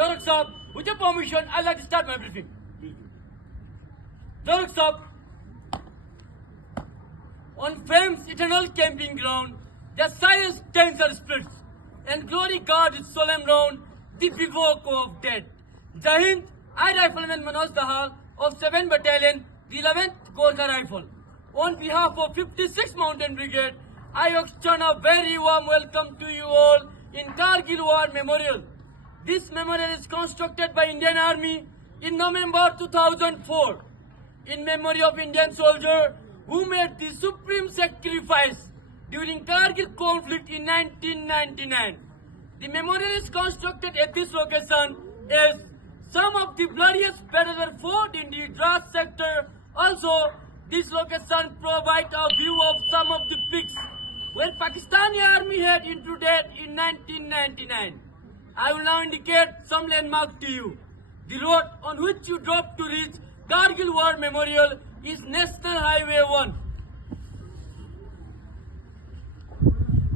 Zaruk Saab, with your permission, I'd like to start my briefing. Zaruk Saab, on fame's eternal camping ground, the silence tensor splits, and glory guards its solemn round, the bivouac of death. Jai Hind, I Rifleman Manoj Dahal of 7th Battalion, the 11th Gorkha Rifle. On behalf of 56th Mountain Brigade, I extend a very warm welcome to you all in Kargil War Memorial. This memorial is constructed by Indian Army in November 2004 in memory of Indian soldier who made the supreme sacrifice during Kargil conflict in 1999. The memorial is constructed at this location as some of the bloodiest battles were fought in the Dras sector. Also, this location provides a view of some of the peaks where Pakistani army had intruded in 1999. I will now indicate some landmarks to you. The road on which you drove to reach Kargil War Memorial is National Highway 1.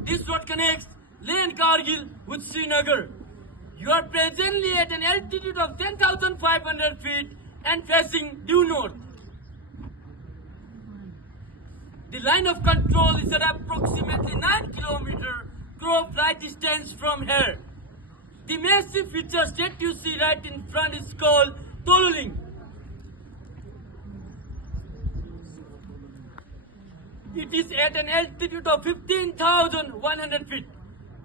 This road connects Leh and Kargil with Srinagar. You are presently at an altitude of 10,500 feet and facing due north. The line of control is at approximately 9 km crow flight distance from here. The massive features that you see right in front is called Tololing. It is at an altitude of 15,100 feet.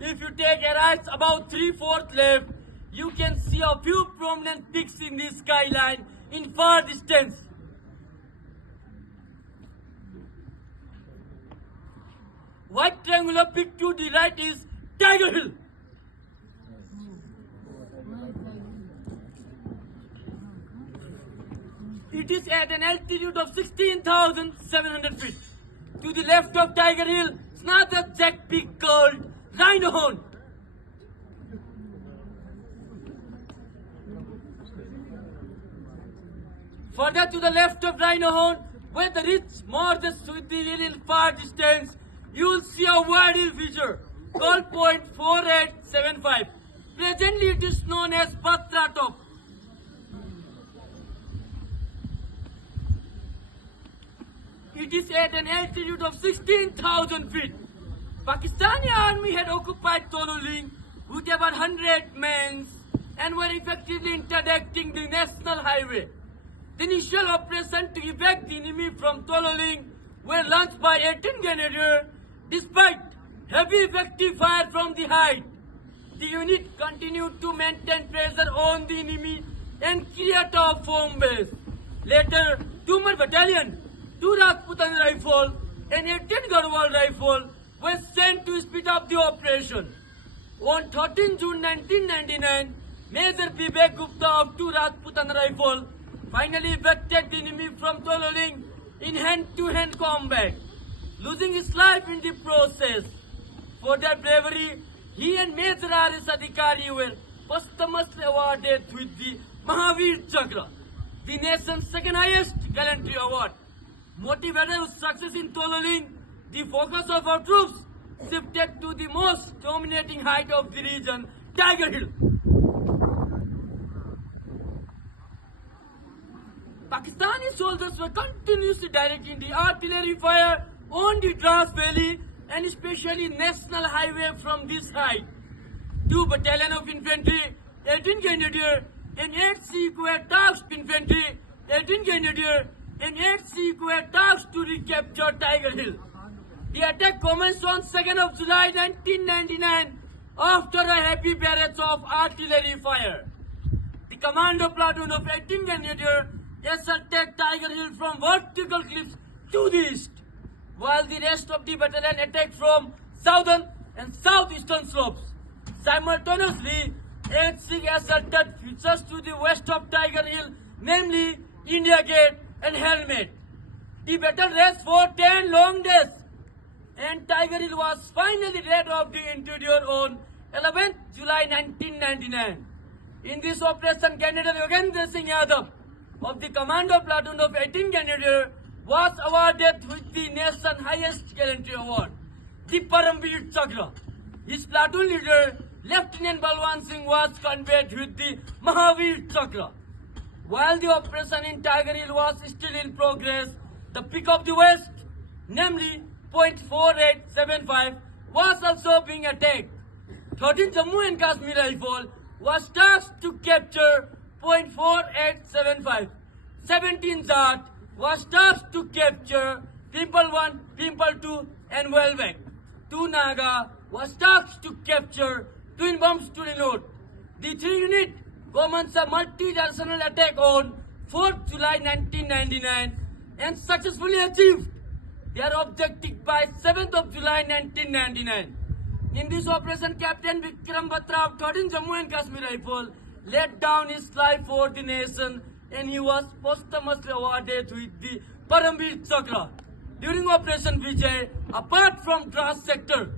If you take a right about 3/4 left, you can see a few prominent peaks in the skyline in far distance. White triangular peak to the right is Tiger Hill. It is at an altitude of 16,700 feet. To the left of Tiger Hill is another jagged peak called Rhino Horn. Further to the left of Rhino Horn, where the ridge merges with the hill in far distance, you will see a wide hill feature called Point 4875. Presently it is known as Batra Top. It is at an altitude of 16,000 feet. Pakistani army had occupied Tololing with about 100 men and were effectively interdicting the national highway. The initial operation to evac the enemy from Tololing were launched by 18 Grenadiers. Despite heavy effective fire from the height, the unit continued to maintain pressure on the enemy and create a firm base. Later, 2 Battalion, 2 Rajputan Rifle and 18 Garhwal Rifle were sent to speed up the operation. On 13 June 1999, Major Vivek Gupta of 2 Rajputan Rifle finally evicted the enemy from Tololing in hand-to-hand combat, losing his life in the process. For their bravery, he and Major R.S. Adhikari were posthumously awarded with the Mahavir Chakra, the nation's second highest gallantry award. Motivated with success in Tololing, the focus of our troops shifted to the most dominating height of the region, Tiger Hill. Pakistani soldiers were continuously directing the artillery fire on the Dras Valley and especially National Highway from this height. 2 Battalion of Infantry, 18 Grenadier and 8 Sequoia tasked infantry, 18 Grenadier and 8 Sequoia tasked to recapture Tiger Hill. The attack commenced on 2nd of July 1999 after a heavy barrage of artillery fire. The commando platoon of 18 Grenadier assaulted Tiger Hill from vertical cliffs to the east, while the rest of the battalion attacked from southern and southeastern slopes. Simultaneously, 8th assaulted features to the west of Tiger Hill, namely India Gate and Helmet. The battle raged for 10 long days, and Tiger Hill was finally rid of the interior on 11th July 1999. In this operation, Grenadier Yogendra Singh Yadav of the commando platoon of 18 Grenadier was awarded with the nation's highest gallantry award, the Paramveer Chakra. His platoon leader, Lieutenant Balwan Singh was conveyed with the Mahavir Chakra. While the operation in Tiger Hill was still in progress, the Peak of the West, namely .4875, was also being attacked. 13th Jammu and Kashmir Rifle was tasked to capture .4875. 17th Zat was tasked to capture Pimple 1, Pimple 2 and Welbeck. 2 Naga was tasked to capture twin bombs to reload. The 3 unit commenced a multi-directional attack on 4th July 1999 and successfully achieved their objective by 7th of July 1999. In this operation, Captain Vikram Batra of 13th Jammu and Kashmir Rifle laid down his life for the nation and he was posthumously awarded with the Paramveer Chakra. During Operation Vijay, apart from Dras sector,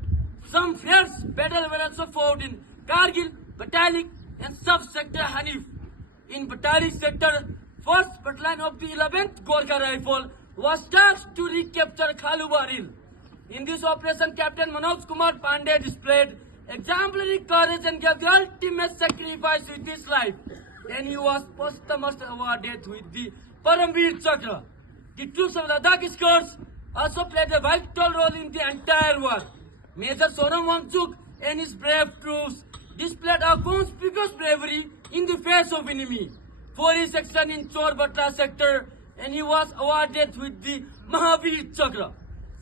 some fierce battles were also fought in Kargil, Batalik and sub-sector Hanif. In Batalik sector, 1st Battalion of the 11th Gorkha Rifle was tasked to recapture Khalubar Hill. In this operation, Captain Manoj Kumar Pandey displayed exemplary courage and gave the ultimate sacrifice with his life. And he was posthumously awarded with the Paramveer Chakra. The troops of Ladakh Scouts also played a vital role in the entire war. Major Sonam Wangchuk and his brave troops displayed a conspicuous bravery in the face of enemy for his action in Chor Batra sector, and he was awarded with the Mahavir Chakra.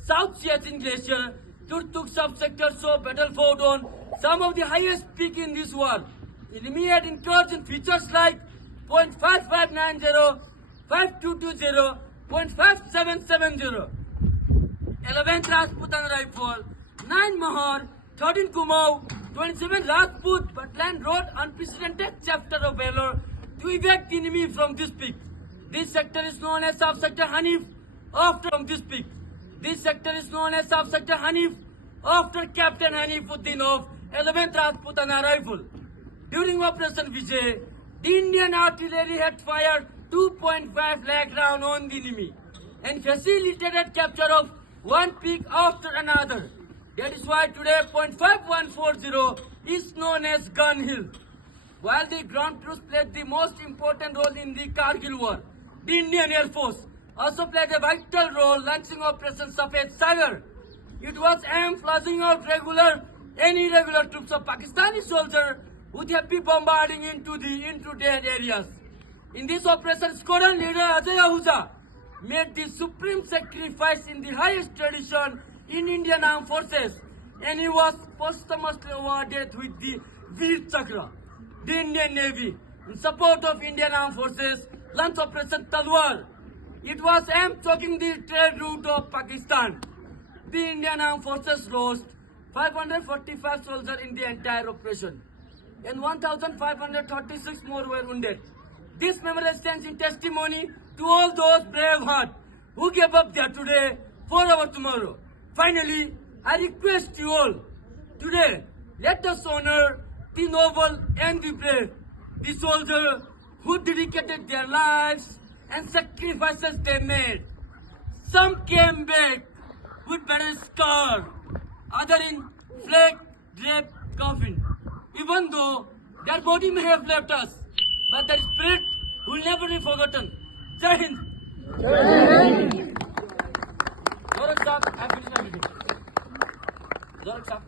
South Siachen Glacier, Turtuk sub-sector saw battle fought on some of the highest peaks in this war. Enemy had incurred features like .5590, 5220, .5770. 11th Rajputan Rifle, 9 Mahar, 13 Kumaon, 27 Rajput Battalion wrote unprecedented chapter of valor to evac the enemy from this peak. This sector is known as sub-sector Hanif after Captain Hanifuddin of 11th Rajputana Rifle. During Operation Vijay, the Indian artillery had fired 2.5 lakh rounds on the enemy and facilitated capture of one peak after another. That is why today .5140 is known as Gun Hill. While the ground troops played the most important role in the Kargil war, the Indian Air Force also played a vital role launching Operation Safed Sagar. It was aimed flushing out regular and irregular troops of Pakistani soldiers who have been bombarding into their areas. In this operation, squadron leader Ajay Ahuja made the supreme sacrifice in the highest tradition in Indian Armed Forces, and he was posthumously awarded with the Veer Chakra. The Indian Navy, in support of Indian Armed Forces, launched Operation Talwar. It was aimed choking the trade route of Pakistan. The Indian Armed Forces lost 545 soldiers in the entire operation, and 1,536 more were wounded. This memorial stands in testimony to all those brave hearts who gave up their today for our tomorrow. Finally, I request you all, today, let us honor the noble and the brave, the soldiers who dedicated their lives and sacrifices they made. Some came back with battle scar, others in flag-draped coffin. Even though their body may have left us, but their spirit will never be forgotten. Jai Hind. Zorak Saab, I finished my meeting. Zorak Saab.